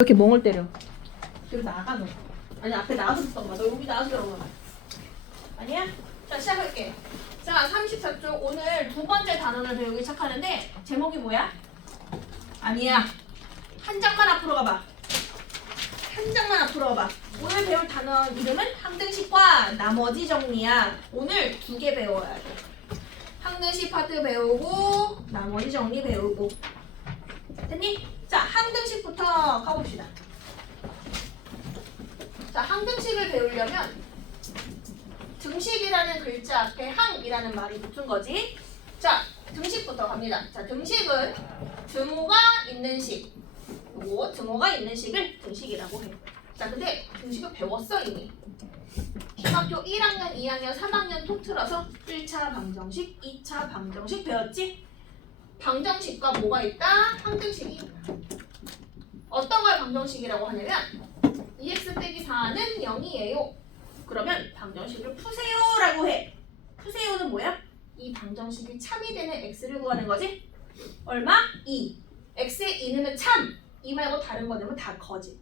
이렇게 멍을 때려. 여기 나가 너. 아니 앞에 나와서 듣던가. 너 여기 나와서 그런 거 아니야? 자 시작할게. 자 34쪽 오늘 두 번째 단원을 배우기 시작하는데 제목이 뭐야? 아니야. 한 장만 앞으로 가봐. 한 장만 앞으로 가봐. 오늘 배울 단원 이름은 항등식과 나머지 정리야. 오늘 두 개 배워야 돼. 항등식 파트 배우고 나머지 정리 배우고. 됐니? 자, 항등식부터 가봅시다. 자, 항등식을 배우려면 등식이라는 글자 앞에 항이라는 말이 붙은 거지. 자, 등식부터 갑니다. 자, 등식은 등호가 있는 식. 요거 등호가 있는 식을 등식이라고 해. 자, 근데 등식을 배웠어 이미. 중학교 1학년, 2학년, 3학년 통틀어서 1차 방정식, 2차 방정식 배웠지? 방정식과 뭐가 있다? 항등식이 있다. 어떤 걸 방정식이라고 하냐면 2x 빼기 4는 0이에요. 그러면 방정식을 푸세요라고 해. 푸세요는 뭐야? 이 방정식이 참이 되는 x를 구하는 거지? 얼마? 2. x에 2 넣으면 참. 2 말고 다른 거 넣으면 다 거짓.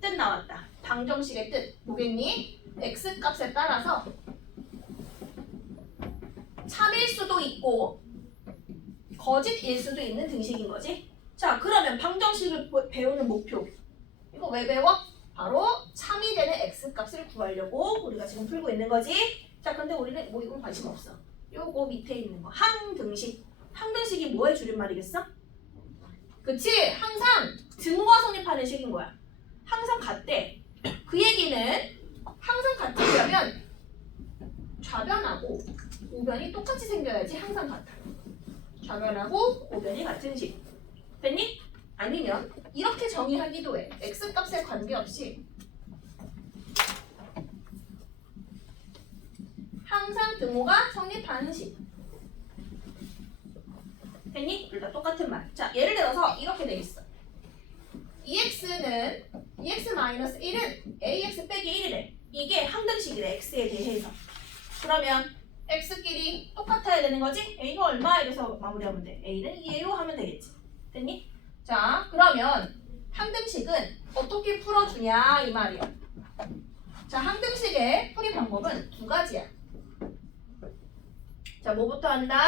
뜻 나왔다. 방정식의 뜻 뭐겠니? x 값에 따라서 참일 수도 있고 거짓일 수도 있는 등식인 거지. 자, 그러면 방정식을 배우는 목표. 이거 왜 배워? 바로 참이 되는 x값을 구하려고 우리가 지금 풀고 있는 거지. 자, 근데 우리는 뭐 이건 관심 없어. 요거 밑에 있는 거 항등식. 항등식이 뭐의 줄임말이겠어? 그치? 항상 등호가 성립하는 식인 거야. 항상 같대. 그 얘기는 항상 같으려면 좌변하고 우변이 똑같이 생겨야지 항상 같아. 좌변하고 우변이 같은 식. 됐니? 아니면 이렇게 정의하기도 해. x값에 관계없이 항상 등호가 성립하는 식. 됐니? 둘 다 똑같은 말. 자, 예를 들어서 이렇게 돼 있어. 2x는 2x-1은 ax 빼기 1이래. 이게 항등식이래. x에 대해서. 그러면 x끼리 똑같아야 되는 거지? a가 얼마? 이래서 마무리하면 돼. a는 2예요 하면 되겠지. 됐니? 자, 그러면 항등식은 어떻게 풀어주냐 이 말이야. 자, 항등식의 풀이 방법은 두 가지야. 자, 뭐부터 한다?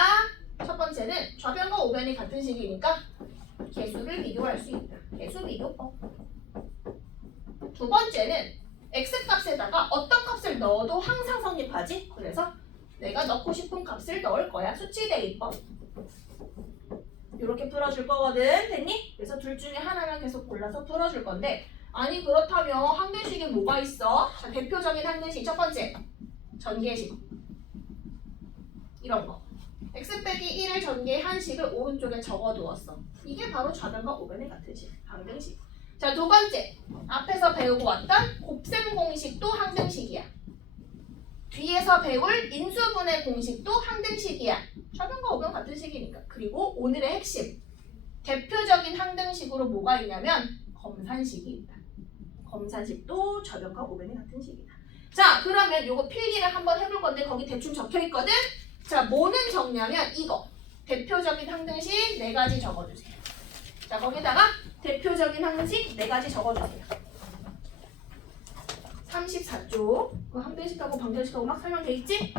첫 번째는 좌변과 우변이 같은 식이니까 개수를 비교할 수 있다. 개수 비교법. 두 번째는 x값에다가 어떤 값을 넣어도 항상 성립하지. 그래서 내가 넣고 싶은 값을 넣을 거야. 수치 대입법. 이렇게 풀어줄 거거든. 됐니? 그래서 둘 중에 하나만 계속 골라서 풀어줄 건데, 아니 그렇다면 항등식에 뭐가 있어? 자, 대표적인 항등식 첫 번째 전개식. 이런 거. x 빼기 1을 전개한 식을 오른쪽에 적어두었어. 이게 바로 좌변과 우변의 같은 식. 항등식. 자, 두 번째. 앞에서 배우고 왔던 곱셈 공식도 항등식이야. 뒤에서 배울 인수분해 공식도 항등식이야. 좌변과 우변 같은 식이니까. 그리고 오늘의 핵심. 대표적인 항등식으로 뭐가 있냐면 검산식이 있다. 검산식도 좌변과 우변이 같은 식이다. 자, 그러면 요거 필기를 한번 해볼 건데 거기 대충 적혀 있거든. 자, 뭐는 적냐면 이거. 대표적인 항등식 4가지 적어주세요. 자, 거기다가 대표적인 항등식 4가지 적어주세요. 34쪽 그 항등식하고 방정식하고 막 설명돼 있지?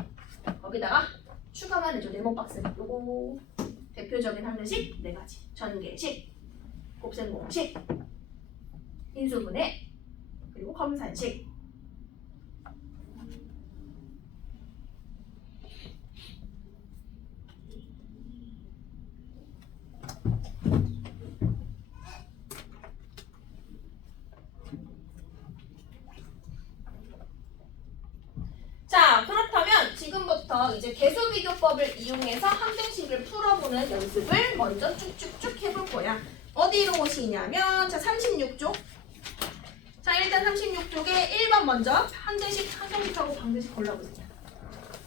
거기다가 추가만 해줘. 네모 박스. 요거 대표적인 항등식 4가지. 전개식, 곱셈 공식, 인수분해, 그리고 검산식. 자, 그렇다면 지금부터 이제 개수비교법을 이용해서 항등식을 풀어보는 연습을 먼저 쭉쭉쭉 해볼 거야. 어디로 오시냐면 자 36쪽. 자, 일단 36쪽에 1번 먼저 항등식하고 방등식 골라보세요.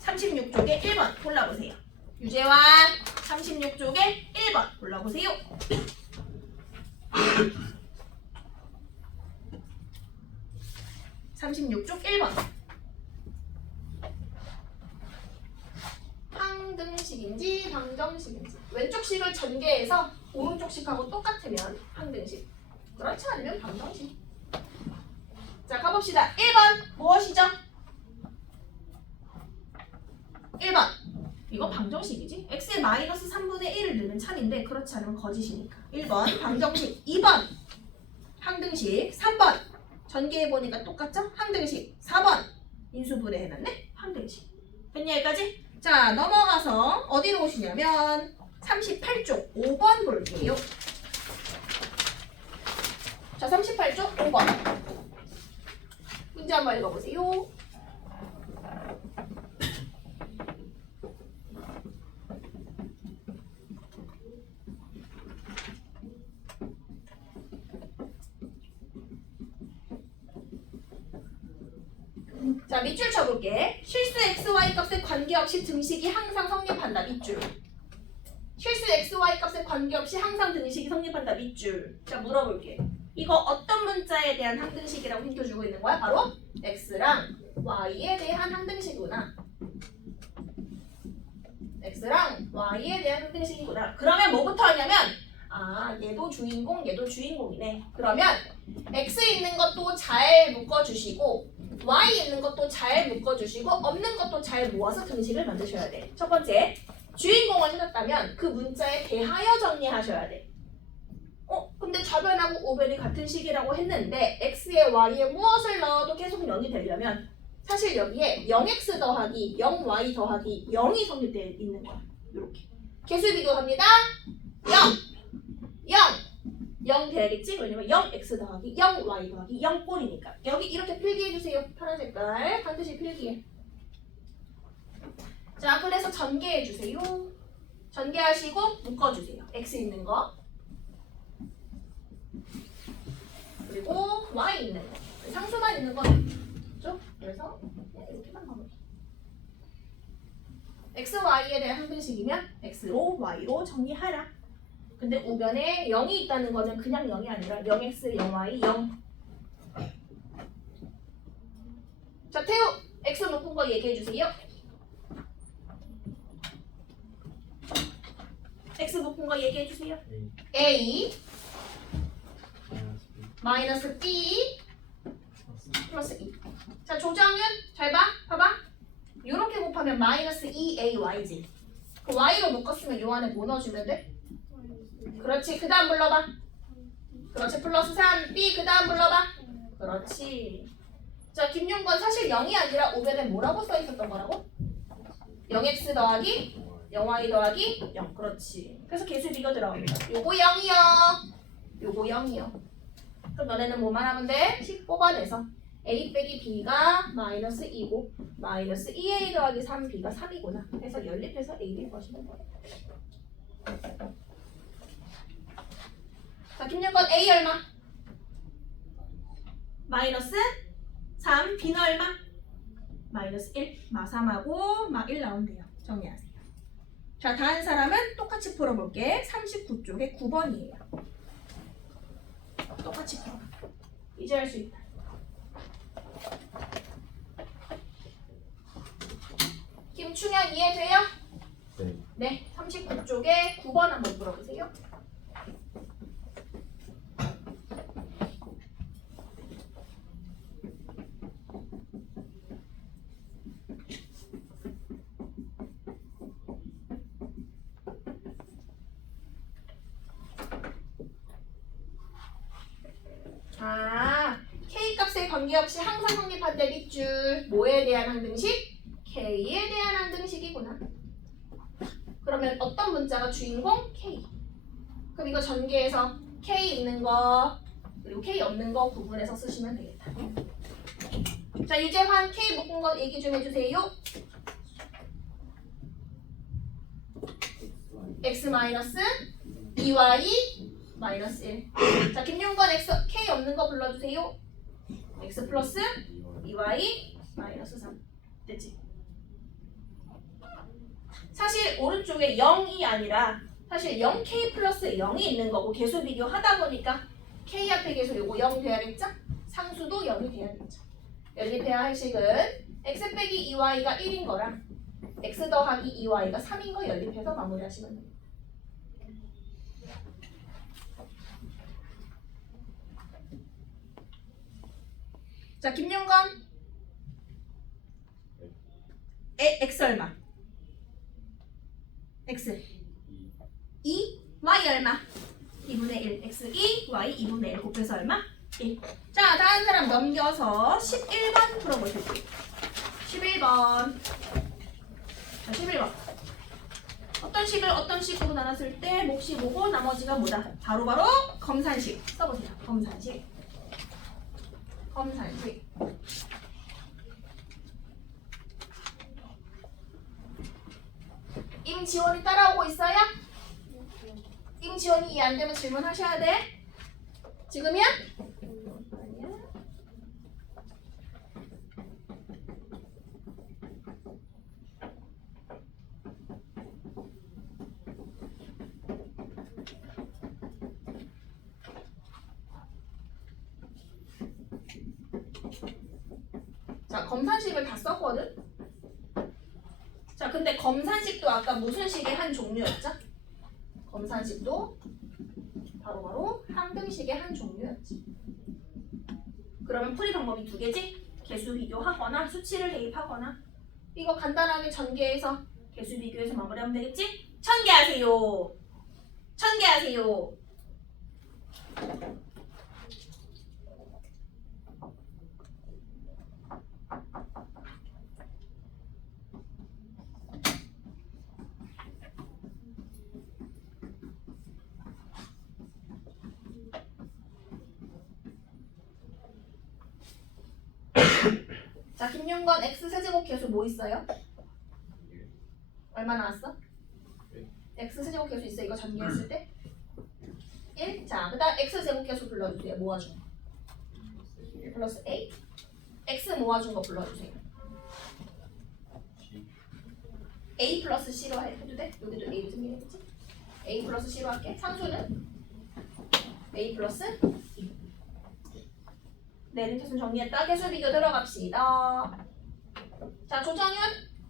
36쪽에 1번 골라보세요. 유재환 36쪽에 1번 골라보세요. 36쪽 1번. 항등식인지 방정식인지. 왼쪽 식을 전개해서 오른쪽 식하고 똑같으면 항등식. 그렇지 않으면 방정식. 자, 가봅시다. 1번 무엇이죠? 1번 이거 방정식이지? x에 마이너스 3분의 1을 넣는 참인데 그렇지 않으면 거짓이니까 1번 방정식. 2번 항등식. 3번 전개해보니까 똑같죠? 항등식. 4번 인수분해 해놨네? 항등식. 됐냐 여기까지? 자, 넘어가서 어디로 오시냐면 38쪽 5번 볼게요. 자, 38쪽 5번 문제 한번 읽어보세요. 자, 밑줄 쳐볼게. 실수 xy 값에 관계없이 등식이 항상 성립한다. 밑줄. 실수 xy 값에 관계없이 항상 등식이 성립한다. 밑줄. 자, 물어볼게. 이거 어떤 문자에 대한 항등식이라고 힌트 주고 있는 거야? 바로 x랑 y에 대한 항등식이구나. x랑 y에 대한 항등식이구나. 그러면 뭐부터 하냐면 얘도 주인공, 얘도 주인공이네. 그러면 x 있는 것도 잘 묶어주시고 y 있는 것도 잘 묶어주시고 없는 것도 잘 모아서 등식을 만드셔야 돼. 첫 번째, 주인공을 찾았다면 그 문자에 대하여 정리하셔야 돼. 근데 좌변하고 우변이 같은 식이라고 했는데 x에 y에 무엇을 넣어도 계속 0이 되려면 사실 여기에 0x 더하기 0y 더하기 0이 성립되어 있는 거야. 이렇게 개수 비교합니다. 0 돼야겠지? 왜냐면 0x 더하기 0y 더하기 0꼴이니까 여기 이렇게 필기해주세요. 파란 색깔 반드시 필기해. 자, 그래서 전개해주세요. 전개하시고 묶어주세요. x 있는 거 그리고 y 있는 거 상수만 있는 거 죠? 그래서 이렇게만 가면 x, y에 대한 항등식이면 x로 y로 정리하라. 근데 우변에 0이 있다는 거는 그냥 0이 아니라 0x, 0y, 0. 자, 태우 x 묶은 거 얘기해 주세요. x 묶은 거 얘기해 주세요. a 마이너스 b 플러스 2. 자, 조정은 잘 봐. 봐봐. 이렇게 곱하면 마이너스 2ay지. 그 y로 묶었으면 요 안에 뭐 넣어주면 돼? 그렇지. 그 다음 불러봐. 그렇지. 플러스 3b 그 다음 불러봐. 그렇지. 자, 김용건 사실 0이 아니라 우변에 뭐라고 써 있었던 거라고? 0x 더하기 0y 더하기 0. 그렇지. 그래서 개수 비교 들어갑니다. 요거 0이요. 요거 0이요. 그럼 너네는 뭐만 하면 돼? 10 뽑아내서 a 빼기 b가 마이너스 2고 마이너스 2a 더하기 3b가 3이구나. 해서 연립해서 a를 구하시면 돼. 자, 김영건 a 얼마? 마이너스 3, b는 얼마? 마이너스 1. 마 3하고 마 1 나온대요. 정리하세요. 자, 다른 사람은 똑같이 풀어볼게. 39쪽에 9번이에요. 똑같이 풀어. 이제 할 수 있다. 김충현 이해돼요? 네. 네. 39쪽에 9번 한번 풀어보세요. K값에 관계없이 항상 성립한대 밑줄. 뭐에 대한 항등식? K에 대한 항등식이구나. 그러면 어떤 문자가 주인공? K. 그럼 이거 전개해서 K 있는 거 그리고 K 없는 거 구분해서 쓰시면 되겠다. 자, 유재환 K 묶은 거 얘기 좀 해주세요. X 마이너스 2Y 마이너스 1. 자, 김용건 X K 없는 거 불러주세요. X 플러스 2Y 마이너스 3. 됐지? 사실 오른쪽에 0이 아니라 사실 0K 플러스 0이 있는 거고 개수 비교하다 보니까 K 앞에 계속 요거 0 돼야겠죠? 상수도 0이 돼야겠죠? 연립해야 할 식은 X 빼기 2Y가 1인 거랑 X 더하기 2Y가 3인 거 연립해서 마무리하시면 됩니다. 자, 김윤건. x 얼마? x 2, y 얼마? 2분의 1, x 2, y 2분의 1 곱해서 얼마? 1. 자, 다른 사람 넘겨서 11번 풀어보실게요. 11번. 자, 11번. 어떤 식을 어떤 식으로 나눴을 때 몫이 뭐고 나머지가 뭐다? 바로바로 검산식. 써보세요. 검산식. 검산식. 임지원이 따라오고 있어요? 임지원이 이해 안 되면 질문하셔야 돼. 지금이야? 자, 검산식을 다 썼거든? 자, 근데 검산식도 아까 무슨 식의 한 종류였죠? 검산식도 바로 항등식의 한 종류였지. 그러면 풀이 방법이 두 개지? 개수 비교하거나 수치를 대입하거나. 이거 간단하게 전개해서 개수 비교해서 마무리하면 되겠지? 전개하세요. 전개하세요. 자, 김윤건 x 세제곱 계수 뭐 있어요? 얼마 나왔어? x 세제곱 계수 있어. 이거 전개했을 때 1. 자, 그다음 x 제곱 계수 불러주세요. 모아준 거. 1 플러스 a. x 모아준 거 불러주세요. a 플러스 c로 해도 돼? 여기도 a로 생기겠지? a 플러스 c로 할게. 상수는 a 플러스 2. 네, 이렇게 해서 정리했다. 개수 비교 들어갑시다. 자, 조정현.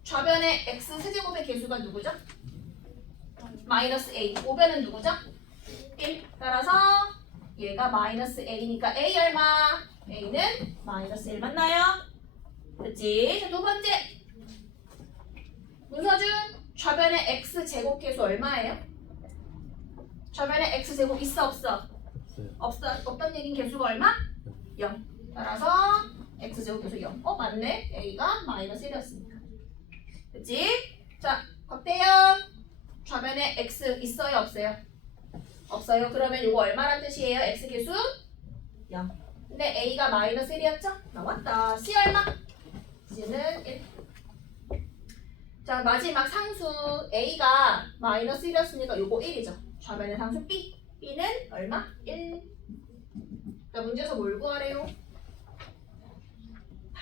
좌변의 x 세제곱의 개수가 누구죠? 마이너스 a. 우변은 누구죠? 1. 따라서 얘가 마이너스 a니까 a 얼마? a는 마이너스 1 맞나요? 그치? 자, 두 번째. 문서준. 좌변의 x 제곱 개수 얼마예요? 좌변에 x 제곱 있어 없어? 없어. 없던 얘긴 개수가 얼마? 0. 따라서 x 제곱 계수 0. 맞네. a가 마이너스 1이었으니까. 그치? 자, 곽대현. 좌변에 x 있어요 없어요? 없어요. 그러면 이거 얼마란 뜻이에요? x 계수 0. 근데 a가 마이너스 1이었죠? 나왔다. c 얼마? c는 1. 자, 마지막 상수 a가 마이너스 1이었으니까 요거 1이죠. 좌변의 상수 b. b는 얼마? 1. 자, 문제에서 뭘 구하래요?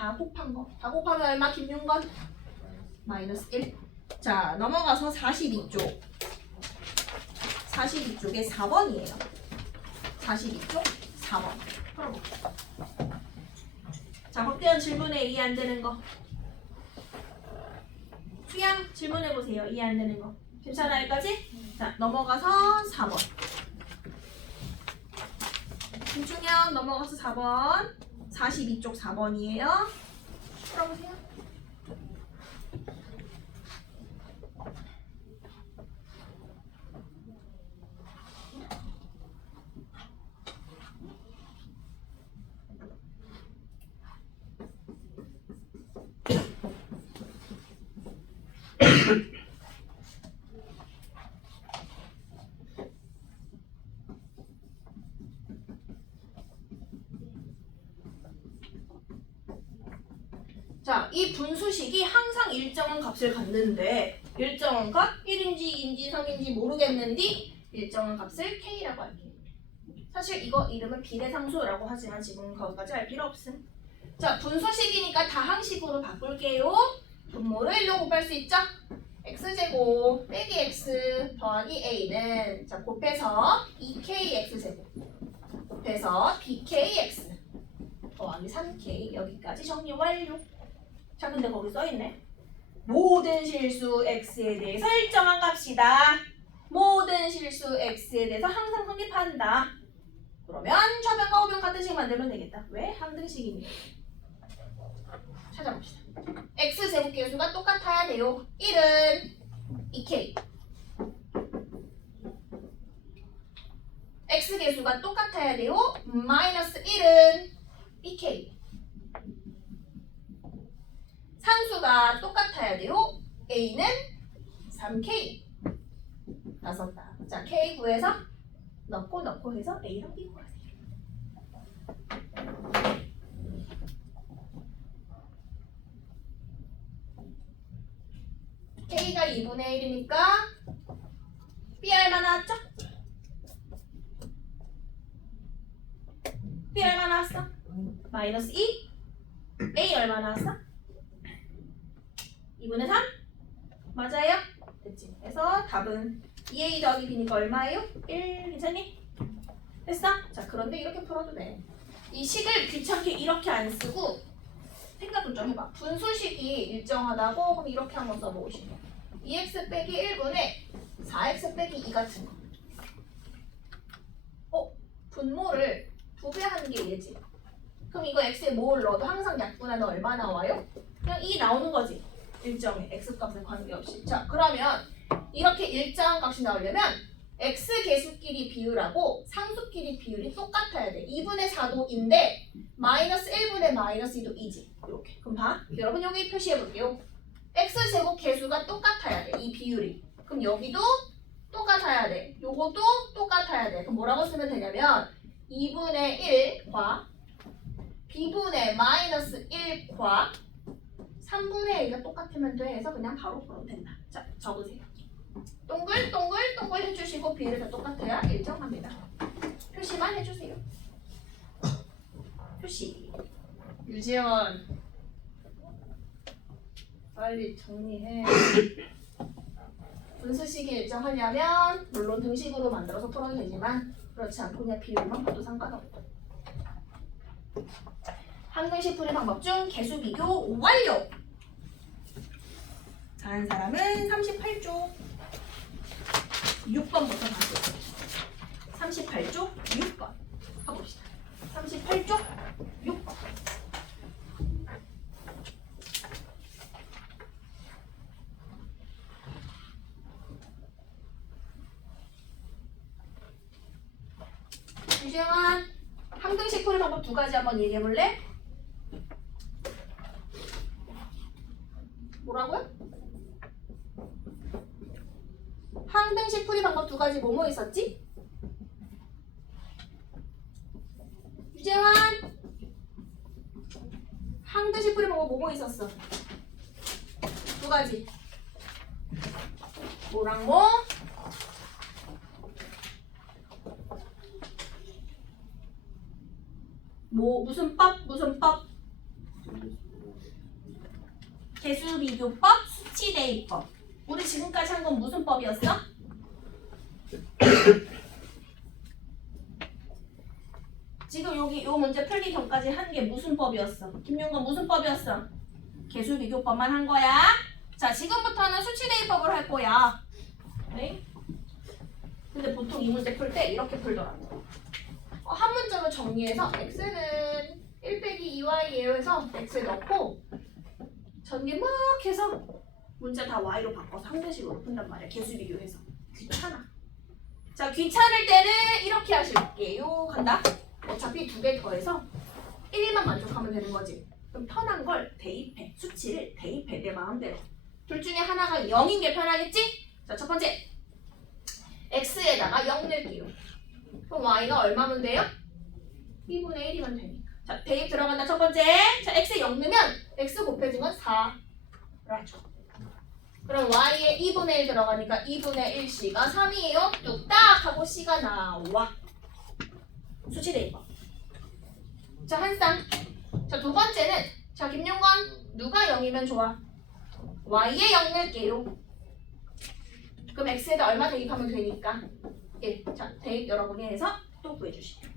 다 곱한 거. 다 곱하면 얼마? 김윤건? 마이너스 1. 자, 넘어가서 42쪽. 42쪽에 4번이에요. 42쪽 4번. 풀어볼게요. 자, 곽대현 질문에 이해 안 되는 거. 수양 질문해보세요. 이해 안 되는 거. 괜찮아, 여기까지? 자, 넘어가서 4번. 김충현 넘어가서 4번. 42쪽 4번이에요. 풀어보세요. 자, 이 분수식이 항상 일정한 값을 갖는데 일정한 값 1인지 2인지 3인지 모르겠는데 일정한 값을 K라고 할게요. 사실 이거 이름은 비례상수라고 하지만 지금 거기까지 할 필요 없음. 자, 분수식이니까 다항식으로 바꿀게요. 분모를 1로 곱할 수 있죠? x제곱 빼기 x 더하기 a는 자 곱해서 2kx제곱 곱해서 bkx 더하기 3k 여기까지 정리 완료. 자, 근데 거기 써있네. 모든 실수 x에 대해서 일정한 값이다. 모든 실수 x에 대해서 항상 성립한다. 그러면 좌변과 우변 같은 식 만들면 되겠다. 왜? 항등식이니까. 찾아봅시다. x제곱 계수가 똑같아야 돼요. 1은 2k. x계수가 똑같아야 돼요. 마이너스 1은 2k. 상수가 똑같아야 돼요. a는 3k. 다 썼다. 자, k 구해서 넣고 해서 a랑 b 구하세요. k가 2분의 1이니까 b 얼마 나왔죠? b 얼마 나왔어? 마이너스 2. a 얼마 나왔어? 2분의 3? 맞아요? 됐지? 그래서 답은 2a 더하기 b니까 얼마예요? 1. 괜찮니? 됐어? 자, 그런데 이렇게 풀어도 돼. 이 식을 귀찮게 이렇게 안 쓰고 생각을 좀 해봐. 분수식이 일정하다고? 그럼 이렇게 한번 써보시면 2x 빼기 1분의 4x 빼기 2 같은 거. 분모를 2배 하는 게 얘지. 그럼 이거 x에 뭘 넣어도 항상 약분하면 얼마 나와요? 그냥 2 나오는 거지. 일정에 x값에 관계없이. 자, 그러면 이렇게 일정한 값이 나오려면 x 계수끼리 비율하고 상수끼리 비율이 똑같아야 돼. 2분의 4도 2인데 마이너스 1분의 마이너스 2도 2지. 이렇게. 그럼 봐. 여러분 여기 표시해 볼게요. x제곱 계수가 똑같아야 돼. 이 비율이. 그럼 여기도 똑같아야 돼. 요것도 똑같아야 돼. 그럼 뭐라고 쓰면 되냐면 2분의 1과 b분의 마이너스 1과 3분의 1가 똑같으면 돼. 해서 그냥 바로 풀어도 된다. 자, 적으세요. 동글 동글 동글 해주시고 비율이 다 똑같아야 일정합니다. 표시만 해주세요. 표시. 유지원 빨리 정리해. 분수식이 일정하려면 물론 등식으로 만들어서 풀어도 되지만 그렇지 않고 그냥 비율만 봐도 상관없고. 항등식 풀이 방법 중 개수 비교 완료! 잘하는 사람은 38쪽 6번부터 가세요. 38쪽 6번 가봅시다. 38쪽 6번. 유재환, 항등식 풀이 방법 2가지 한번 얘기해 볼래? 뭐라고요? 항등식 풀이 방법 2가지 뭐뭐 있었지? 유재환, 항등식 풀이 방법 뭐뭐 있었어? 2가지. 뭐랑 뭐? 무슨 법? 무슨 법? 개수 비교법, 수치 대입법. 우리 지금까지 한 건 무슨 법이었어? 지금 여기 요 문제 풀기 전까지 한 게 무슨 법이었어? 김용건 무슨 법이었어? 개수 비교법만 한 거야. 자, 지금부터는 수치 대입법을 할 거야. 네? 근데 보통 이 문제 풀 때 이렇게 풀더라고. 한 문장을 정리해서 x는 1 빼기 2y예요 해서 x에 넣고 전개 막 해서 문제 다 y로 바꿔서 항등식으로 푼단 말이야. 개수 비교해서. 귀찮아. 자, 귀찮을 때는 이렇게 하실게요. 간다. 어차피 2개 더해서 1만 만족하면 되는 거지. 그럼 편한 걸 대입해. 수치를 대입해. 내 마음대로. 둘 중에 하나가 0인 게 편하겠지? 자, 첫 번째. x에다가 0 넣을게요. 그럼 y가 얼마면 돼요? 2분의 1이면 되니까. 자, 대입 들어간다. 첫 번째. 자, x에 0 넣으면 x 곱해주면 4라죠. 그럼 y에 2분의 1 들어가니까 2분의 1c가 3이에요. 뚝딱 하고 c가 나와. 수치 대입법. 자, 한 쌍. 자, 두 번째는 자, 김용건 누가 0이면 좋아? y에 0 넣을게요. 그럼 x에다 얼마 대입하면 되니까 1. 자, 대입 여러분이 해서 또 구해주시죠.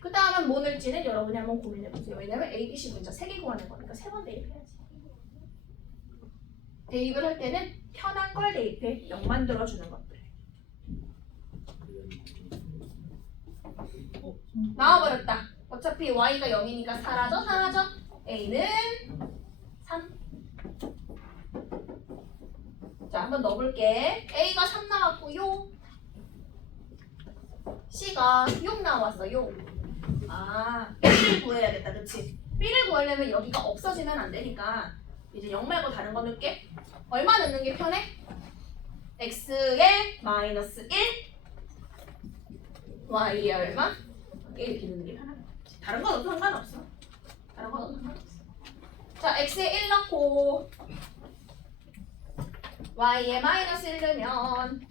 그 다음은 뭐 넣을지는 여러분이 한번 고민해보세요. 왜냐면 A, B, C 문자 3개 구하는 거니까 3번 대입해야지. 대입을 할 때는 편한 걸 대입해. 0 만들어주는 것들. 나와버렸다. 어차피 y가 0이니까 사라져. a는 3. 자, 한번 넣어볼게. a가 3 나왔고요. c가 6 나왔어요. 아, b를 구해야겠다. 그치? b를 구하려면 여기가 없어지면 안 되니까 이제 0 말고 다른 거 넣을게. 얼마 넣는 게 편해? x에 마이너스 1, y에 얼마? 1 이렇게 넣는 게 편하다. 다른 거 넣어도 상관없어. 자, x에 1 넣고 y에 마이너스 1 넣으면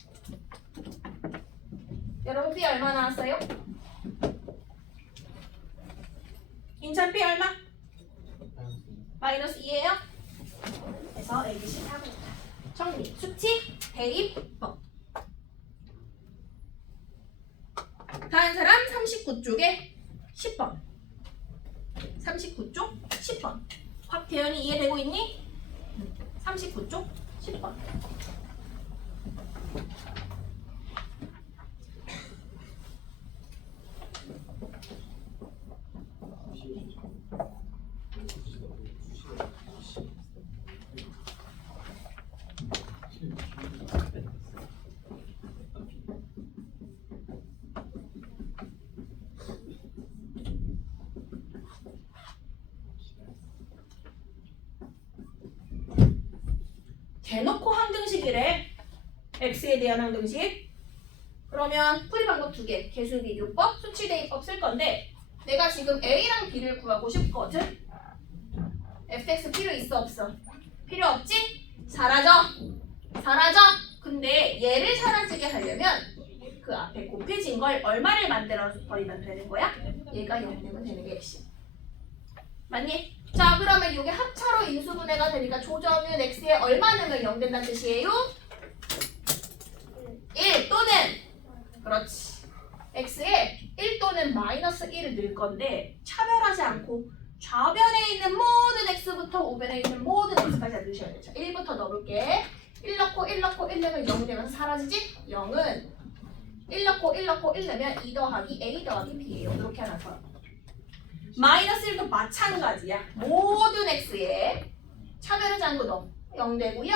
여러분 b 얼마 나왔어요? 인천 b 얼마? 마이너스 2예요? 그래서 ABC 하고 있다. 정리, 수치, 대입법. 다른 사람 39쪽에 10번. 39쪽 10번. 곽태연이 이해되고 있니? 39쪽 10번. 대놓고 항등식이래. x에 대한 항등식. 그러면 풀이 방법 2개. 계수 비교법, 수치 대입법 쓸 건데 내가 지금 a랑 b를 구하고 싶거든. fx 필요 있어 없어? 필요 없지? 사라져. 근데 얘를 사라지게 하려면 그 앞에 곱해진 걸 얼마를 만들어 버리면 되는 거야? 얘가 0 되면 되는 게 핵심. 맞니? 자, 그러면 이게 합차로 인수분해가 되니까 조정은 x에 얼마 넣으면 0 된다는 뜻이에요? 1 또는 그렇지. x에 1 또는 마이너스 1을 넣을 건데 차별하지 않고 좌변에 있는 모든 x부터 우변에 있는 모든 x까지 넣으셔야 돼요. 자, 1부터 넣어볼게. 1 넣고 1 넣으면 0 되면서 사라지지? 0은 1 넣고 1 넣으면 2 더하기 a 더하기 b예요. 이렇게 하나 더. 마이너스 1도 마찬가지야. 모든 x에 차별하지 않고 넣어. 0 되고요.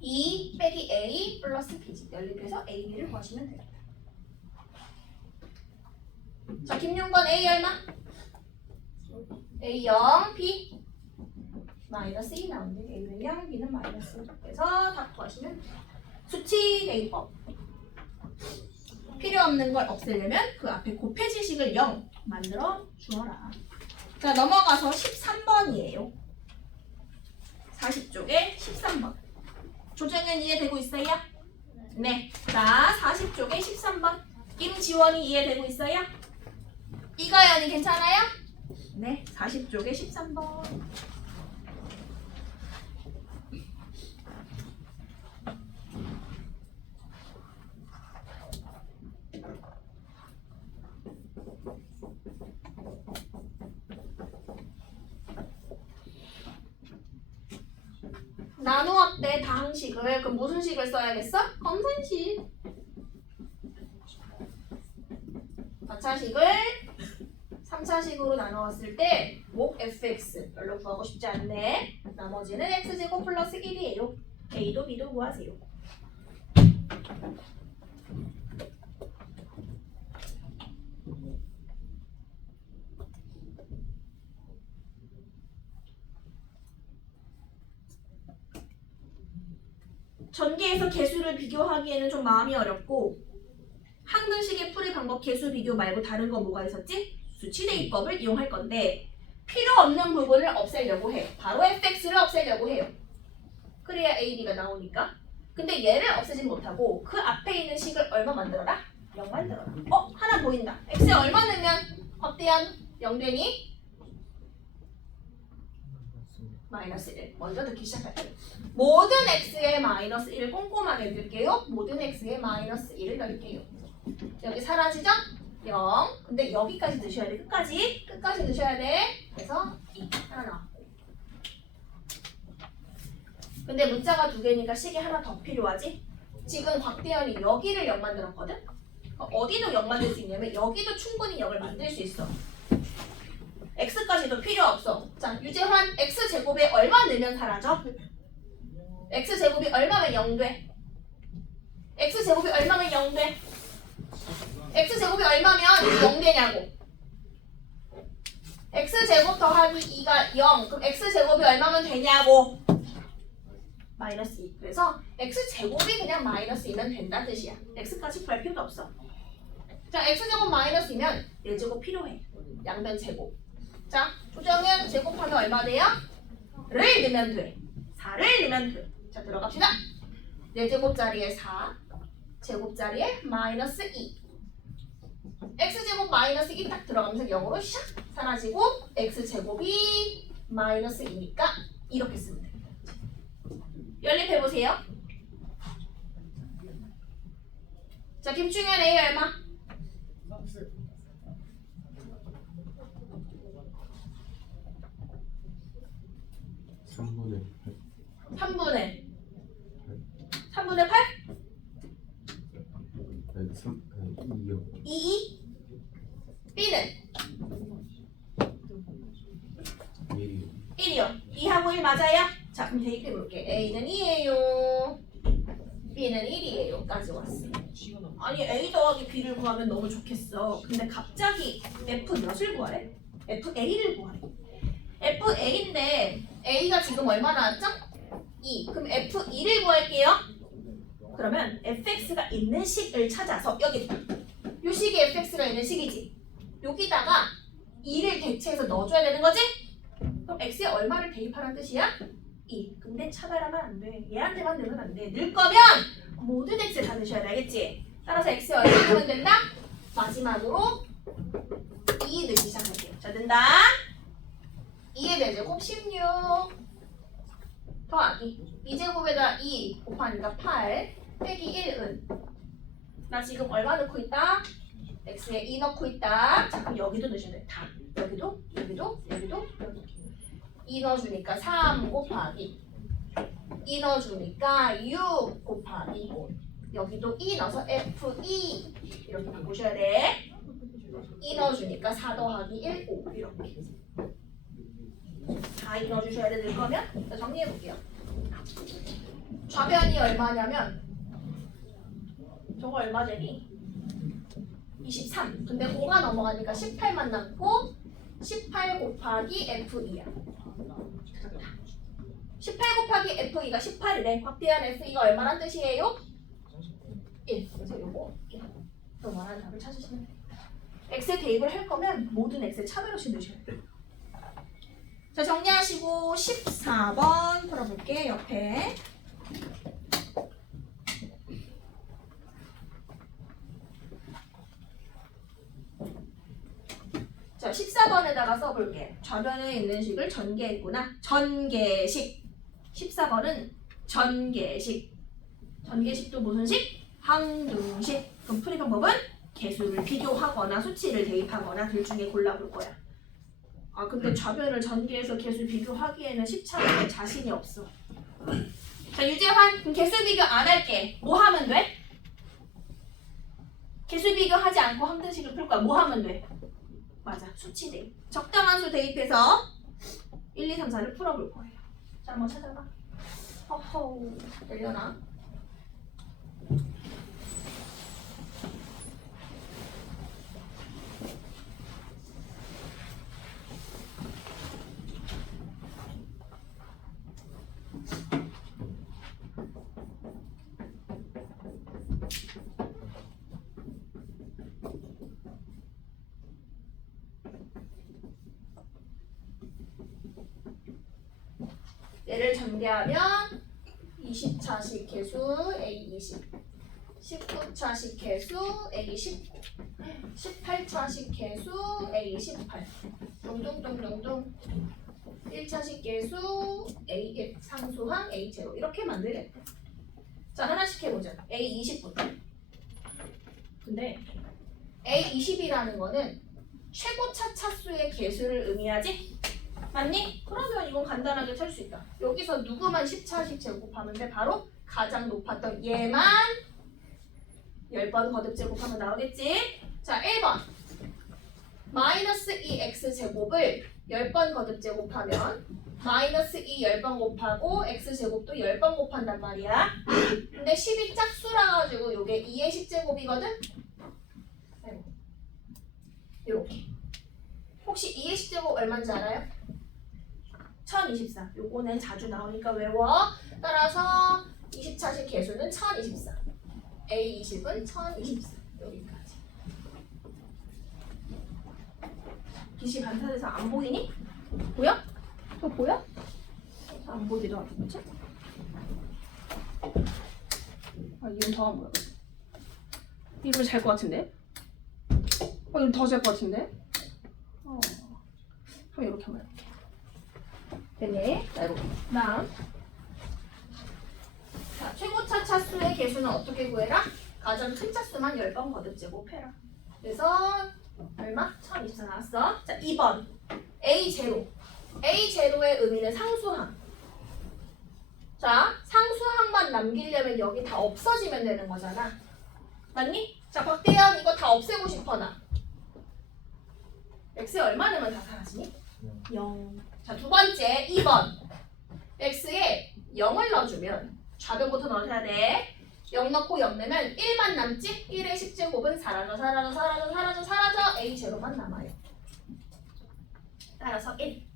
2 빼기 a 플러스 b지. 연립해서 a, b를 구하시면 됩니다. 자, 김윤건 a 얼마? a 0, b 마이너스 2 나오는데 a는 0, b는 마이너스 1. 그래서 답 구하시면 됩니다. 수치 대입법. 필요 없는 걸 없애려면 그 앞에 곱해지식을 0 만들어 주어라. 자, 넘어가서 13번이에요. 40쪽에 13번. 조정은 이해되고 있어요? 네. 자, 40쪽에 13번. 임지원이 이해되고 있어요? 이가연이 괜찮아요? 네. 40쪽에 13번. 나누었대 다항식을. 그럼 무슨 식을 써야겠어? 검산식. 마차식을 3차식으로 나누었을 때 목 fx 별로 구하고 싶지 않네. 나머지는 x제곱 플러스 1이에요. a도 b도 구하세요. 전개에서 개수를 비교하기에는 좀 마음이 어렵고 항등식의 풀이 방법 개수 비교 말고 다른 거 뭐가 있었지? 수치 대입법을 이용할 건데 필요 없는 부분을 없애려고 해. 바로 fx를 없애려고 해요. 그래야 a, b가 나오니까. 근데 얘를 없애진 못하고 그 앞에 있는 식을 얼마 만들어라? 0 만들어라. 하나 보인다. x에 얼마 넣으면 곽대한 0 되니? 마이너스 1. 먼저 넣기 시작할게요. 모든 x에 마이너스 1을 꼼꼼하게 넣을게요. 모든 x에 마이너스 1을 넣을게요. 여기 사라지죠? 0. 근데 여기까지 넣으셔야 돼. 끝까지 넣으셔야 돼. 그래서 2 하나 나왔고. 근데 문자가 2개니까 식이 하나 더 필요하지? 지금 곽대현이 여기를 0 만들었거든? 어디도 0 만들 수 있냐면 여기도 충분히 0을 만들 수 있어. x까지도 필요 없어. 자, 유재환 x제곱에 얼마 넣으면 사라져? x제곱이 얼마면 0 돼? x제곱이 얼마면 0 돼? x제곱이 얼마면 0 되냐고. x제곱 더하기 2가 0. 그럼 x제곱이 얼마면 되냐고. 마이너스 2. 그래서 x제곱이 그냥 마이너스 2면 된다 뜻이야. x까지 구할 필요도 없어. 자, x제곱 마이너스 2면 4제곱 필요해. 양변 제곱. 자, 조정은 제곱하면 얼마 돼요? 를 넣으면 돼. 4를 넣으면 돼. 자, 들어갑시다. 4제곱짜리에 4, 제곱짜리에 마이너스 2. x제곱 마이너스 2 딱 들어가면서 0으로 샥 사라지고 x제곱이 마이너스 2니까 이렇게 쓰면 돼. 연립해보세요. 자, 김충현 A 얼마? 3분의 3분의 3분의 8? 2요. 2? B는? 1이요. 1이요. 2하고 1 맞아요? 자, 그럼 대입해볼게. A는 2예요. B는 1이에요. 까지 왔어. 아니, A 더하기 B를 구하면 너무 좋겠어. 근데 갑자기 F 몇을 구하래? FA를 구하래. FA인데 A가 지금 얼마 나왔죠? 2. 그럼 F2를 구할게요. 그러면 fx가 있는 식을 찾아서 여기 있다. 요 식이 fx가 있는 식이지. 여기다가 2를 대체해서 넣어줘야 되는 거지? 그럼 x에 얼마를 대입하라는 뜻이야? 2. 근데 차별하면 안 돼. 얘한테만 넣으면 안 돼. 넣을 거면 모든 x에 다 넣으셔야 돼. 알겠지? 따라서 x에 얼마 넣으면 된다? 마지막으로 2 넣기 시작할게요. 자, 넣는다. 2의 4제곱 16 더하기 2제곱에다 2 곱하니까 8 빼기 1은 나 지금 얼마 넣고 있다? x에 2 넣고 있다. 자, 그럼 여기도 넣으셔야 돼. 다. 여기도, 여기도, 여기도, 여기도. 2 넣어주니까 3 곱하기 2 넣어주니까 6 곱하기 여기도 2 넣어서 f2 이렇게 바꾸셔야 돼. 2 넣어주니까 4 더하기 1, 5 이렇게. 다 2 넣어주셔야 돼. 넣을 거면. 자, 정리해볼게요. 좌변이 얼마냐면 저거 얼마 되니? 23. 근데 5가 넘어가니까 18만 남고 18 곱하기 F2야. 18 곱하기 F2가 18이래. 확대한 F2가 얼마란 뜻이에요? 1. 그래서 요거 더 원하는 답을 찾으시면 돼요. X에 대입을 할 거면 모든 X에 차별 없이 넣으셔야 돼요. 자, 정리하시고 14번 풀어볼게. 옆에. 자, 14번에다가 써볼게. 좌변에 있는 식을 전개했구나. 전개식. 14번은 전개식. 전개식도 무슨 식? 항등식. 그럼 풀이 방법은 개수를 비교하거나 수치를 대입하거나 둘 중에 골라볼 거야. 아, 근데 좌변을 전개해서 개수 비교하기에는 십차례 자신이 없어. 자, 유재환, 그럼 개수 비교 안 할게. 뭐 하면 돼? 개수 비교하지 않고 항등식을 풀 거야. 뭐 하면 돼? 맞아, 수치 대입. 적당한 수 대입해서 1, 2, 3, 4를 풀어볼 거예요. 자, 한번 찾아봐. 허허, 열려나? 얘를 전개하면 20차식 개수 A20, 19차식 개수 A19, 18차식 개수 A18, 둥둥둥둥둥 1차식 개수 A1, 상수항 A0 이렇게 만들겠다. 자, 하나씩 해보자. A20부터. 근데 A20이라는 거는 최고차 차수의 개수를 의미하지? 맞니? 그러면 이건 간단하게 찰 수 있다. 여기서 누구만 10차씩 제곱하면 돼? 바로 가장 높았던 얘만 10번 거듭제곱하면 나오겠지? 자, 1번. 마이너스 2x제곱을 10번 거듭제곱하면 마이너스 2 10번 곱하고 x제곱도 10번 곱한단 말이야. 근데 10이 짝수라 가지고 요게 2의 10제곱이거든? 이렇게. 혹시 2의 10제곱 얼마인지 알아요? 1024. 요거는 자주 나오니까 외워. 따라서 20차식 개수는 1024. A20은 1024. 여기까지. 빛이 반사돼서 안 보이니? 보여? 또 보여? 안 보이기도 하고, 그치? 아, 이건 더 안 보여. 이거 잘 것 같은데? 이거 더 잘 것 같은데? 그럼 이렇게 하면 이렇게. 됐네? 자, 이렇게. 다음. 자, 최고차 차수의 개수는 어떻게 구해라? 가장 큰 차수만 10번 거듭제곱해라. 그래서 얼마? 1024 나왔어. 자, 2번. A0. A0의 의미는 상수항. 자, 상수항만 남기려면 여기 다 없어지면 되는 거잖아. 맞니? 자, 박대현 이거 다 없애고 싶어 나. x에 얼마 넣으면 다 사라지니? 0. 자, 두 번째 2번. x에 0을 넣어주면 좌변부터 넣어줘야 돼. 0 넣고 0 내면 1만 남지? 1의 10제곱은 사라져 A0만 남아요. 따라서 1.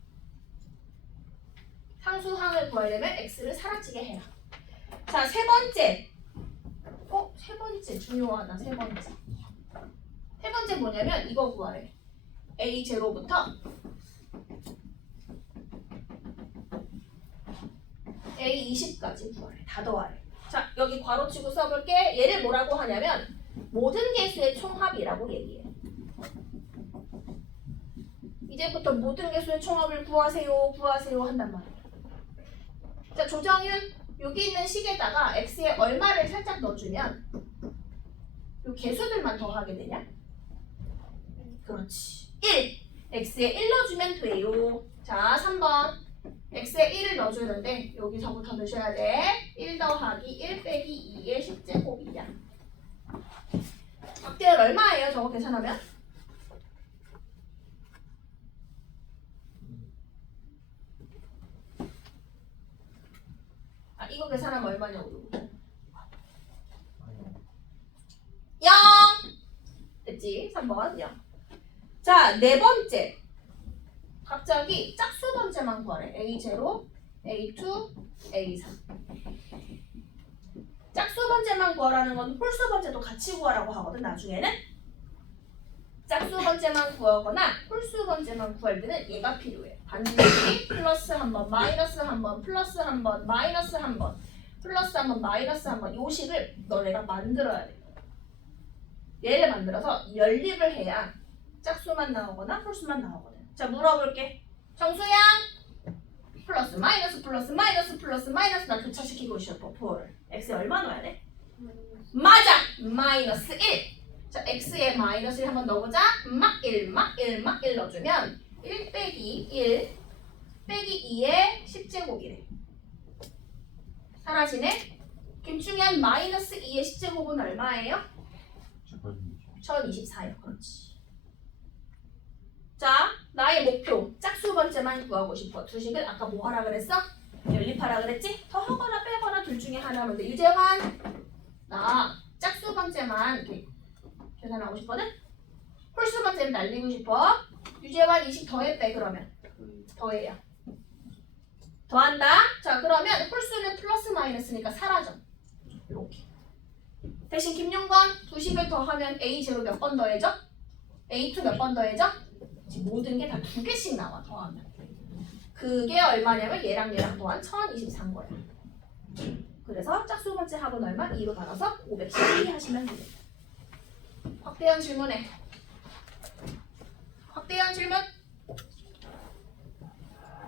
상수항을 구하려면 x를 사라지게 해라. 자, 세 번째. 세 번째 중요하다. 세 번째. 세 번째 뭐냐면 이거 구하래. A0부터 A20까지 구하래. 다 더하래. 자, 여기 괄호치고 써볼게. 얘를 뭐라고 하냐면 모든 개수의 총합이라고 얘기해. 이제부터 모든 개수의 총합을 구하세요 한단 말이야. 자, 조정윤 여기 있는 식에다가 x에 얼마를 살짝 넣어주면 요 개수들만 더하게 되냐? 그렇지. 1. x에 1 넣어주면 돼요. 자, 3번. x에 1을 넣어주는데 여기서부터 넣으셔야 돼. 1 더하기 1 빼기 2의 10제곱이야. 박대열 얼마예요? 저거 계산하면? 이거 계산하면 얼마냐고. 0! 됐지? 3번 0. 자, 네 번째. 갑자기 짝수 번째만 구하래. A0, A2, A3. 짝수 번째만 구하라는 건 홀수 번째도 같이 구하라고 하거든, 나중에는. 짝수 번째만 구하거나 홀수 번째만 구할 때는 얘가 필요해. 반드시 플러스 한 번, 마이너스 한 번, 플러스 한 번, 마이너스 한 번, 플러스 한 번, 마이너스 한 번. 요 식을 너네가 만들어야 돼. 얘를 만들어서 연립을 해야 짝수만 나오거나 홀수만 나오거든. 자, 물어볼게. 정수양 플러스 마이너스 플러스 마이너스 플러스 마이너스 나 교차시키고 있어. 버프를 x에 얼마 넣어야 돼? 맞아! 마이너스 1. 자, x에 마이너스를 한번 넣어보자. 막 1, 막 1, 막 1 넣어주면 1 빼기 1 빼기 2의 10제곱이래. 사라지네? 김충현 마이너스 2의 10제곱은 얼마예요? 1024요. 그렇지. 자, 나의 목표 짝수 번째만 구하고 싶어. 두 식을 아까 뭐 하라 그랬어? 연립하라 그랬지? 더 하거나 빼거나 둘 중에 하나면 돼. 유재환 나 짝수 번째만 이렇게 계산하고 싶거든? 홀수 번째는 날리고 싶어. 유재환 20 더해 빼 그러면 더해요. 더한다. 자, 그러면 홀수는 플러스 마이너스니까 사라져. 이렇게. 대신 김용건 두 식을 더하면 A0 몇 번 더해져? A2 몇 번 더해져? 모든 게 다 두 개씩 나와 더하면. 그게 얼마냐면 얘랑 얘랑 더한 1024인 거야. 그래서 짝수 번째 합은 얼마? 2로 나눠서 512 하시면 돼요. 확대한 질문해. 확대한 질문.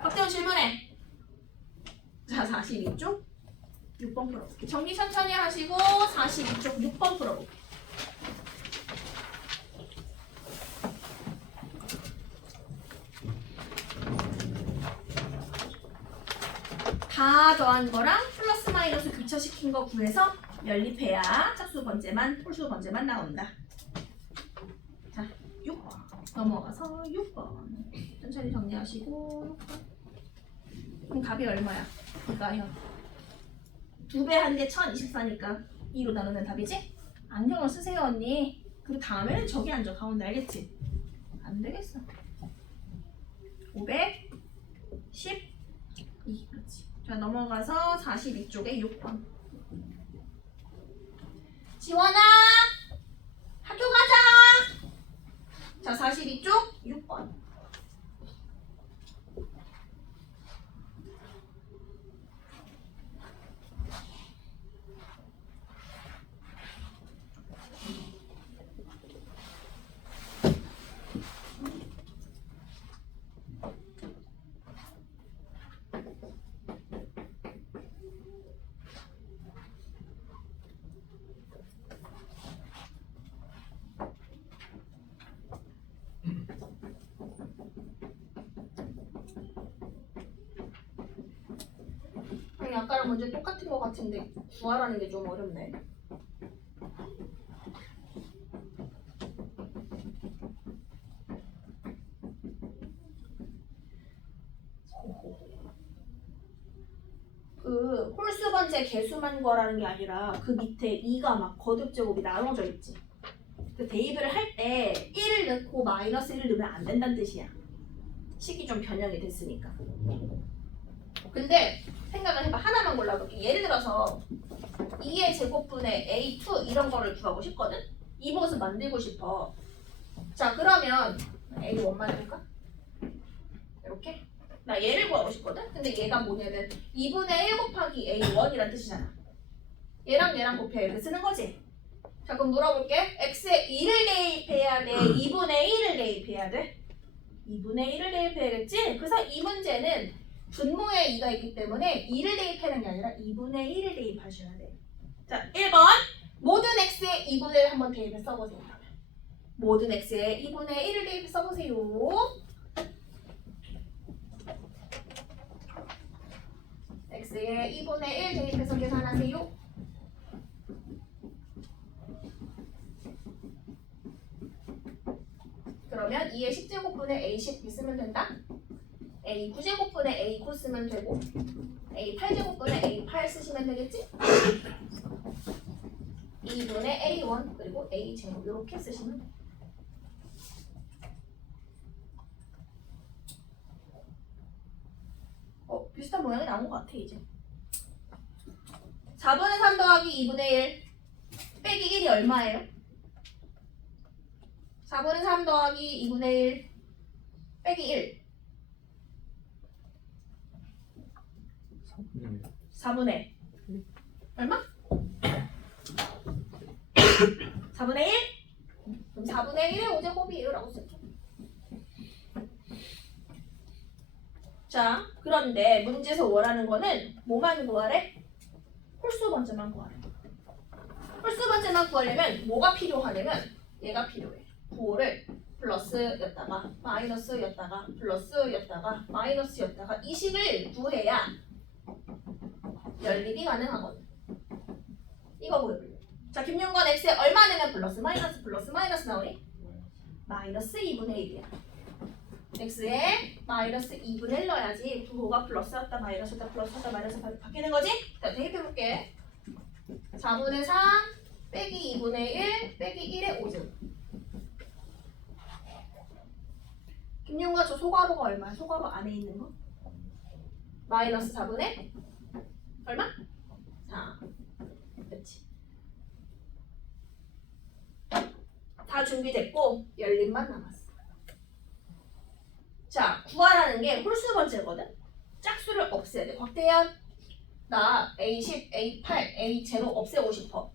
확대한 질문해. 자, 42쪽 6번 풀어볼게. 정리 천천히 하시고 42쪽 6번 풀어볼게. 다 더한 거랑 플러스 마이너스 교차시킨 거 구해서 연립해야 짝수 번째만 홀수 번째만 나온다. 자, 6번 넘어가서 6번 천천히 정리하시고 6번. 그럼 답이 얼마야? 이가요. 2배 한 개 1024니까 2로 나누면 답이지? 안경을 쓰세요 언니. 그리고 다음에는 저기 앉아 가운데 알겠지? 안 되겠어. 512 그렇지. 자 넘어가서 42쪽에 6번. 지원아 학교 가자. 자 42쪽 6번. 아니 아까랑 문제 똑같은 것 같은데 구하라는 게 좀 어렵네. 그 홀수 번째 개수만 구하라는 게 아니라 그 밑에 2가 막 거듭제곱이 나눠져 있지. 그 대입을 할 때 1을 넣고 마이너스 1을 넣으면 안 된다는 뜻이야. 식이 좀 변형이 됐으니까. 근데 생각을 해봐. 하나만 골라볼게. 예를 들어서 2의 제곱분의 A2 이런 거를 구하고 싶거든? 이 모습 만들고 싶어. 자 그러면 A1만 해볼까? 이렇게? 나 얘를 구하고 싶거든? 근데 얘가 뭐냐면 2분의 1 곱하기 A1이란 뜻이잖아. 얘랑 얘랑 곱해 이렇게 쓰는 거지? 자 그럼 물어볼게. x에 2를 대입해야 돼? 2분의 1을 대입해야 돼? 2분의 1을 대입해야겠지? 그래서 이 문제는 분모에 2가 있기 때문에 2를 대입하는 게 아니라 2분의 1을 대입하셔야 돼. 자 1번 모든 x에 2분의 1 한번 대입해 써보세요. 모든 x에 2분의 1을 대입해 써보세요. x에 2분의 1 대입해서 계산하세요. 그러면 2의 10제곱분의 A10 쓰면 된다. A 9제곱분의 A9 쓰면 되고 A 8제곱분의 A8 쓰시면 되겠지? 2분의 A1 그리고 A 제곱 이렇게 쓰시면 돼. 비슷한 모양이 나온 것 같아 이제. 4분의 3 더하기 2분의 1 빼기 1이 얼마예요? 4분의 3 더하기 2분의 1 빼기 1 4분의 얼마? 4분의 1? 그럼 4분의 1의 5제곱이에요 라고 쓰죠. 자 그런데 문제에서 원하는 거는 뭐만 구하래? 홀수 번째만 구하래. 홀수 번째만 구하려면 뭐가 필요하냐면 얘가 필요해. 9를 플러스였다가 마이너스였다가 플러스였다가 마이너스였다가 이 식을 구해야 연립이 가능하거든. 이거 구해볼래. 자 김윤건 x에 얼마 내면 플러스 마이너스 나오니? 마이너스 2분의 1이야. x에 마이너스 2분의 1 넣어야지 부호가 플러스였다 마이너스였다 플러스였다 마이너스 바뀌는 거지? 자 대입해볼게. 4분의 3 빼기 2분의 1 빼기 1의 5제곱. 김윤건 저 소괄호가 얼마야? 소괄호 안에 있는 거? 마이너스 4분의 얼마? 4. 그렇지. 다 준비됐고 열림만 남았어. 자 구하라는 게 홀수 번째거든. 짝수를 없애야 돼. 곽대현 나 A10, A8, A0 없애고 싶어.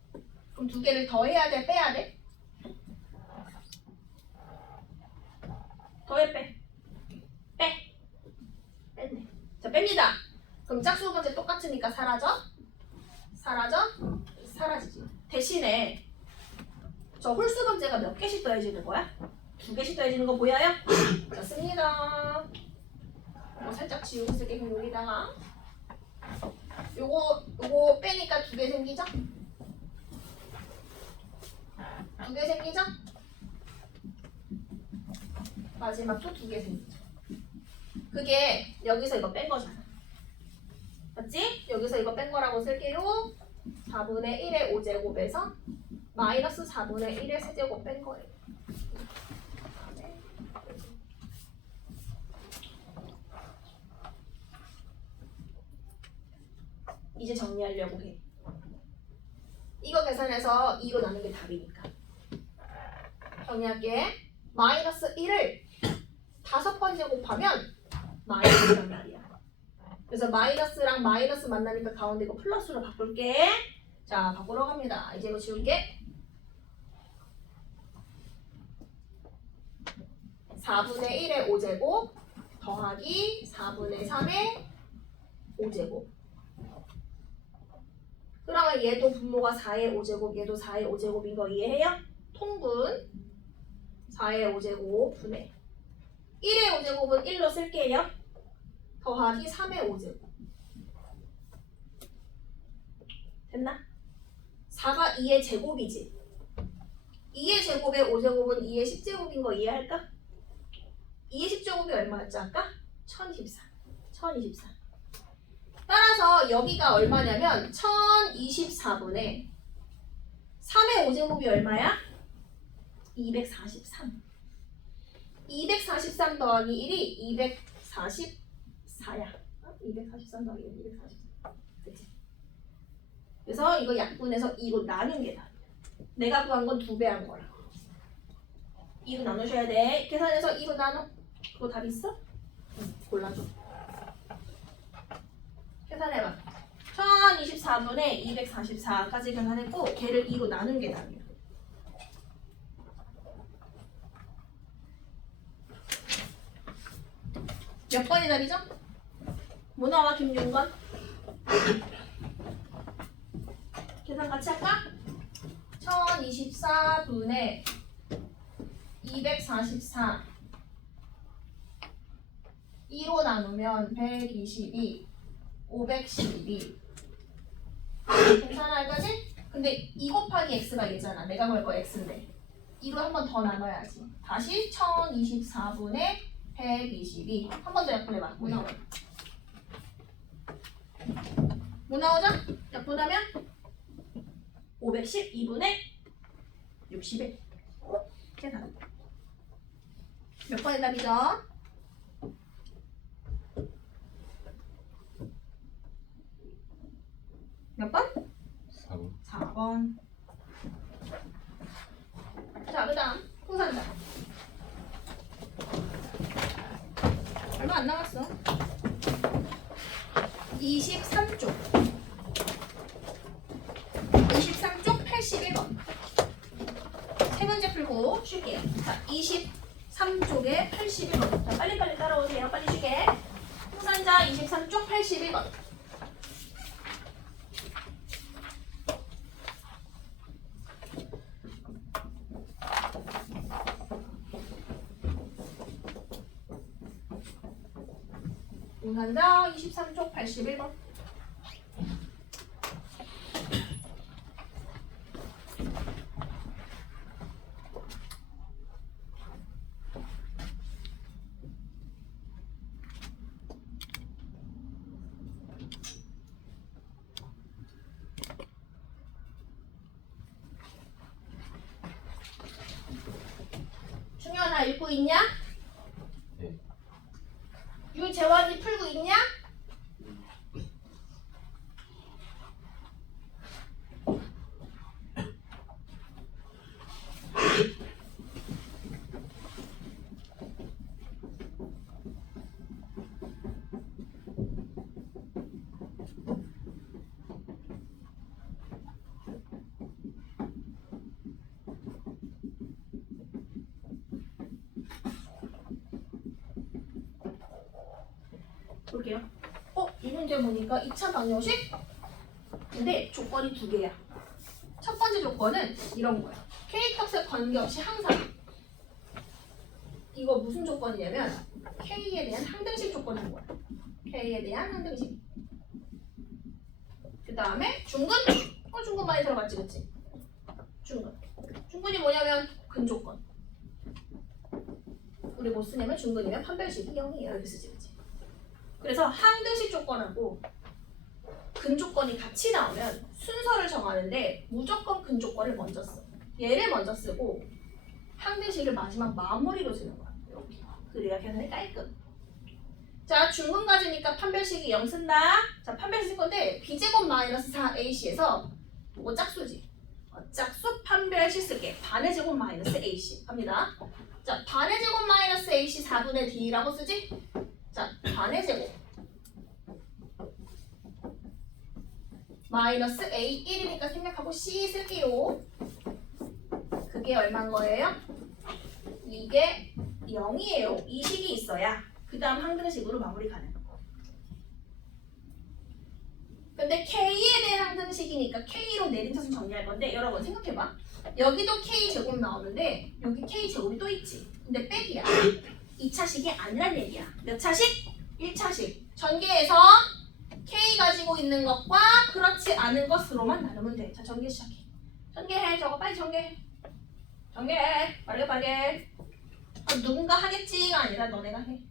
그럼 두 개를 더해야 돼? 빼야 돼? 더해 빼. 뺐네. 자 뺍니다. 그럼 짝수 번째 똑같으니까 사라져? 사라지지. 대신에 저 홀수 번째가 몇 개씩 더해지는 거야? 2개씩 더해지는 거 보여요? 자 씁니다. 이거 살짝 지우고 쓸게. 그럼 여기다가 요거 빼니까 2개 생기죠? 두 개 생기죠? 마지막도 두 개 생기죠. 그게 여기서 이거 뺀 거잖아. 맞지? 여기서 이거 뺀 거라고 쓸게요. 4분의 1의 5제곱에서 마이너스 4분의 1의 세제곱 뺀 거예요. 이제 정리하려고 해. 이거 계산해서 2로 나눈 게 답이니까. 정리할게. 마이너스 1을 5번째 곱하면 마이너스란 말이야. 그래서 마이너스랑 마이너스 만나니까 가운데 이거 플러스로 바꿀게. 자, 바꾸러 갑니다. 이제 이거 지울게. 4분의 1의 5제곱 더하기 4분의 3의 5제곱. 그러면 얘도 분모가 4의 5제곱, 얘도 4의 5제곱인 거 이해해요? 통분 4의 5제곱 분의 1의 5제곱은 1로 쓸게요. 더하기 3의 5제곱. 됐나? 4가 2의 제곱이지. 2의 제곱의 5제곱은 2의 10제곱인 거 이해할까? 2의 10제곱이 얼마였죠 아까? 1024. 1024. 따라서 여기가 얼마냐면 1024분의 3의 5제곱이 얼마야? 243. 243 더하기 1이 244야. 243 더하기 1, 244. 그치? 그래서 이거 약분해서 2로 나눈 게 답이야. 내가 구한 건 2배 한 거라. 2로 나누셔야 돼. 계산해서 2로 나눠. 그거 답 있어? 응, 골라줘. 계산해봐. 1024분의 244까지 계산했고 걔를 2로 나눈 게 답이야. 몇 번이 답이죠? 뭐 나와 김윤건? 계산 같이 할까? 1024분의 244 2로 나누면 122 512 괜찮아 이거지? 근데 2 곱하기 x가 얘잖아. 내가 볼 거 x인데 2로 한 번 더 나눠야지. 다시 1024분의 122 한 번 더 약분해봐. 뭐 나오죠? 뭐 나오죠? 약분하면 512분의 61 이게 답. 몇 번의 답이죠? 몇 번? 4번. 4번. 자, 그 다음 풍산자. 얼마 안 남았어. 23쪽. 23쪽 81번. 세 문제 풀고 쉴게요. 자, 23쪽에 81번. 자, 빨리빨리 따라오세요. 빨리 쉬게. 풍산자 23쪽 81번. 풍산자 23쪽 81번. 충현아 읽고 있냐? 네. 유재환이 풀고 있냐? 볼게요. 이 문제 보니까 2차 방정식? 근데 조건이 두 개야. 첫 번째 조건은 이런 거야. K값에 관계없이 항상. 이거 무슨 조건이냐면 K에 대한 항등식 조건인 거야. K에 대한 항등식. 그 다음에 중근? 중근 많이 들어봤지, 그치? 중근. 중근이 뭐냐면 근조건. 우리 뭐 쓰냐면 중근이면 판별식이 0이에요. 이렇게 쓰지, 그치? 그래서 항등식 조건하고 근조건이 같이 나오면 순서를 정하는데 무조건 근조건을 먼저 써. 얘를 먼저 쓰고 항등식을 마지막 마무리로 쓰는 거야. 이렇게. 그래야 계산이 깔끔. 자, 중근까지니까 판별식이 0 쓴다. 자, 판별식 쓸 건데 b제곱 마이너스 4ac에서 뭐 짝수지? 짝수 판별식 쓸게. 반의 제곱 마이너스 ac 갑니다. 자, 반의 제곱 마이너스 ac 4분의 d라고 쓰지? 자, 반의 제곱 마이너스 a 1이니까 생략하고 c 쓸게요. 그게 얼마인 거예요? 이게 0이에요. 이 식이 있어야 그 다음 항등식으로 마무리 가능. 근데 K에 대한 항등식이니까 K로 내림차순 정리할 건데 여러분 생각해봐. 여기도 K제곱 나오는데 여기 K제곱이 또 있지. 근데 빼기야. 2차식이 아니란 얘기야. 몇 차식? 1차식. 전개해서 K 가지고 있는 것과 그렇지 않은 것으로만 나누면 돼. 자, 전개 시작해. 전개해. 저거 빨리 전개해. 전개해. 빠르게 빠르게. 아, 누군가 하겠지가 아니라 너네가 해.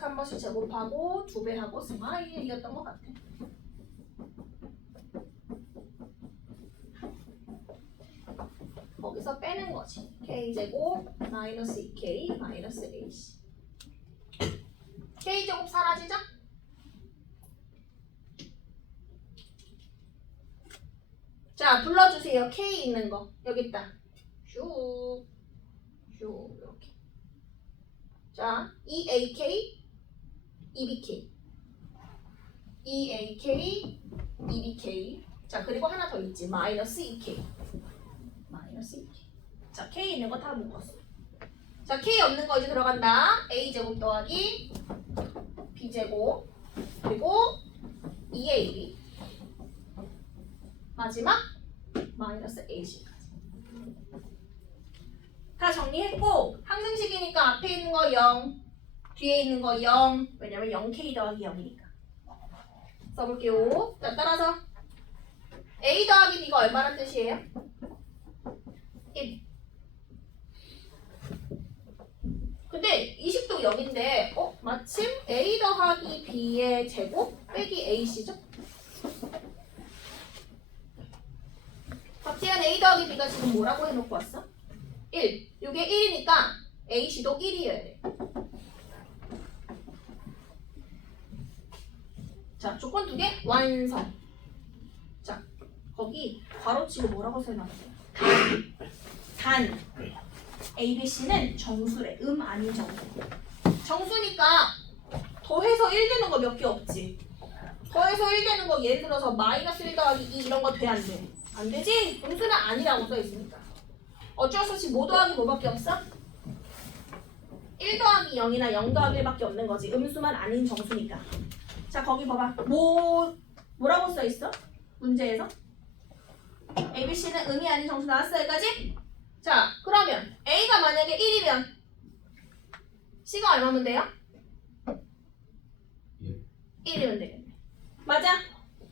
한 번씩 제곱하고 2배 하고 승아 이겼던 것 같아. 거기서 빼는 거지. k제곱 마이너스 2k 마이너스 ac. k제곱 사라지죠? 자, 불러주세요. k 있는 거. 여기 있다. 슉. 슉. 이렇게. 자, EAK, EBK. EAK, EBK. 자, 그리고 하나 더 있지. 마이너스 2K. 마이너스 2K. 자, K 있는 거 다 묶었어. 자, K 없는 거 이제 들어간다. A제곱 더하기 B제곱 그리고 2AB 마지막 마이너스 AC까지. 다 정리했고 항등식이니까 앞에 있는 거 0, 뒤에 있는 거 0. 왜냐면 0K 더하기 0이니까. 써볼게요. 자, 따라서 A 더하기 B가 얼마나 뜻이에요? 1. 근데 20도 0인데 마침 A 더하기 B의 제곱 빼기 AC죠? 박지현 A 더하기 B가 지금 뭐라고 해놓고 왔어? 1. 이게 1이니까 AC도 1이어야 돼. 자, 조건 2개 완성. 자, 거기 괄호치고 뭐라고 써놨어요? 단 ABC는 정수래. 아닌 정수. 정수니까 더해서 1 되는 거 몇 개 없지. 더해서 1 되는 거 예를 들어서 마이너스 1 더하기 2 이런 거 돼 안 돼? 안 되지? 정수는 아니라고 써 있으니까. 어쩔 수 없이 뭐 더하기 뭐밖에 없어? 1 더하기 0이나 0 더하기 1밖에 없는 거지. 음수만 아닌 정수니까. 자, 거기 봐봐. 뭐라고 써 있어? 문제에서? ABC는 음이 아닌 정수 나왔어 여기까지? 자, 그러면 A가 만약에 1이면 C가 얼마면 돼요? 1이면 되겠네. 맞아?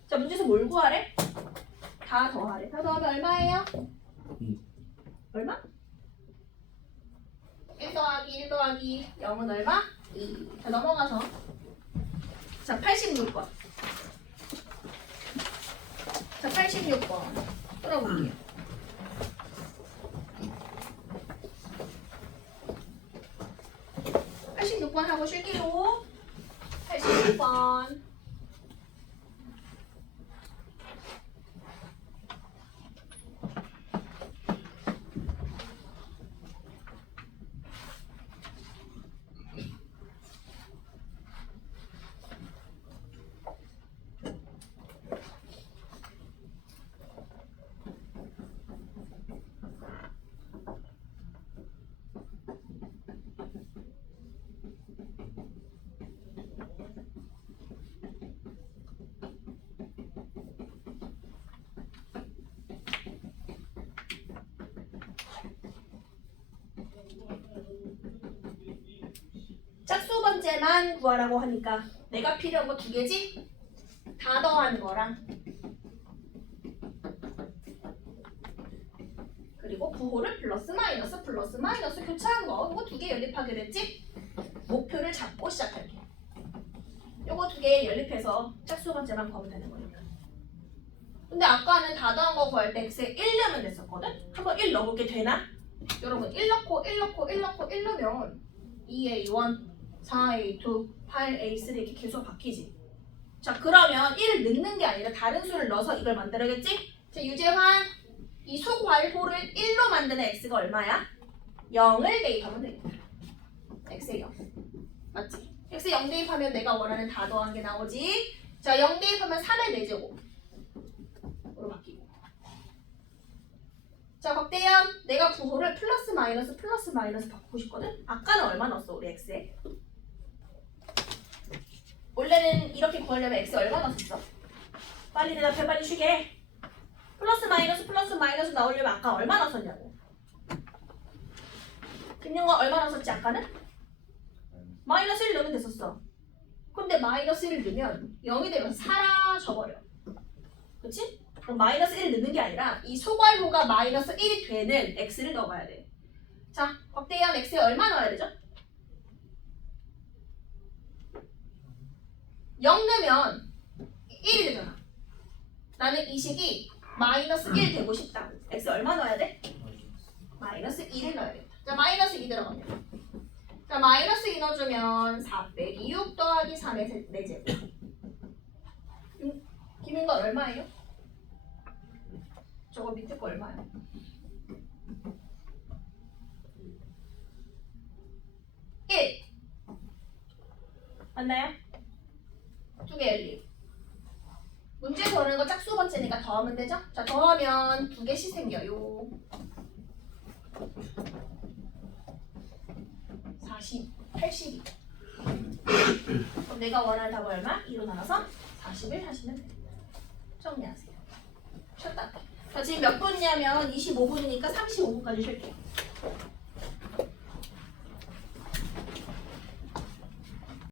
자, 문제에서 뭘 구하래? 다 더하래. 다 더하면 얼마예요? 얼마? 1 더하기 1 더하기 0은 얼마? 2. 자, 넘어가서 자, 86번. 자, 86번 풀어볼게요. 86번 하고 쉴게요. 86번. 값에만 구하라고 하니까 내가 필요한 거 두 개지? 다 더한 거랑 그리고 부호를 플러스 마이너스 교차한 거 이거 두 개 연립하게 됐지? 목표를 잡고 시작할게. 요거 두 개 연립해서 짝수 번째만 구하면 되는 거예요. 근데 아까는 다 더한 거 구할 때 x에 1 넣으면 됐었거든? 한번 1 넣어볼게 되나? 여러분 1 넣고 1 넣고 1 넣고 1 넣으면 2a1, 4a2, 8a3 이렇게 계속 바뀌지. 자 그러면 1을 넣는 게 아니라 다른 수를 넣어서 이걸 만들어야겠지? 자 유재환 이 소괄호를 1로 만드는 x가 얼마야? 0을 대입하면 되겠다. x에 0 맞지? x에 0 대입하면 내가 원하는 다 더한 게 나오지. 자 0 대입하면 3의 4제곱으로 바뀌고. 자 박대현 내가 부호를 플러스 마이너스 바꾸고 싶거든? 아까는 얼마 넣었어 우리 x에? 원래는 이렇게 구하려면 x 얼마 넣었어? 빨리 대답해 빨리 쉬게. 플러스 마이너스 나오려면 아까 얼마 넣었냐고. 김영건 얼마 넣었지 아까는? 마이너스 1 넣으면 됐었어. 근데 마이너스 1을 넣으면 0이 되면서 사라져버려. 그치? 그럼 마이너스 1을 넣는 게 아니라 이 소괄호가 마이너스 1이 되는 x를 넣어봐야 돼. 자, 박대현 x에 얼마 넣어야 되죠? 0 넣으면 1이 되잖아. 나는 이 식이 마이너스 1 되고 싶다. x 얼마 넣어야 돼? 마이너스 2를 넣어야겠다. 자, 마이너스 2 들어갑니다. 자, 마이너스 2 넣어주면 4 빼기 6 더하기 3의 4제곱. 김인건 얼마예요? 저거 밑에 거 얼마예요? 1 맞나요? 두 개 열리. 문제 더하는 거 짝수 번째니까 더하면 되죠? 자, 더하면 두 개씩 생겨요. 40, 82. 그럼 내가 원하는 답은 얼마? 2로 나눠서 40을 하시면 됩니다. 정리하세요. 쉬었다. 자, 지금 몇 분이냐면 25분이니까 35분까지 쉴게요.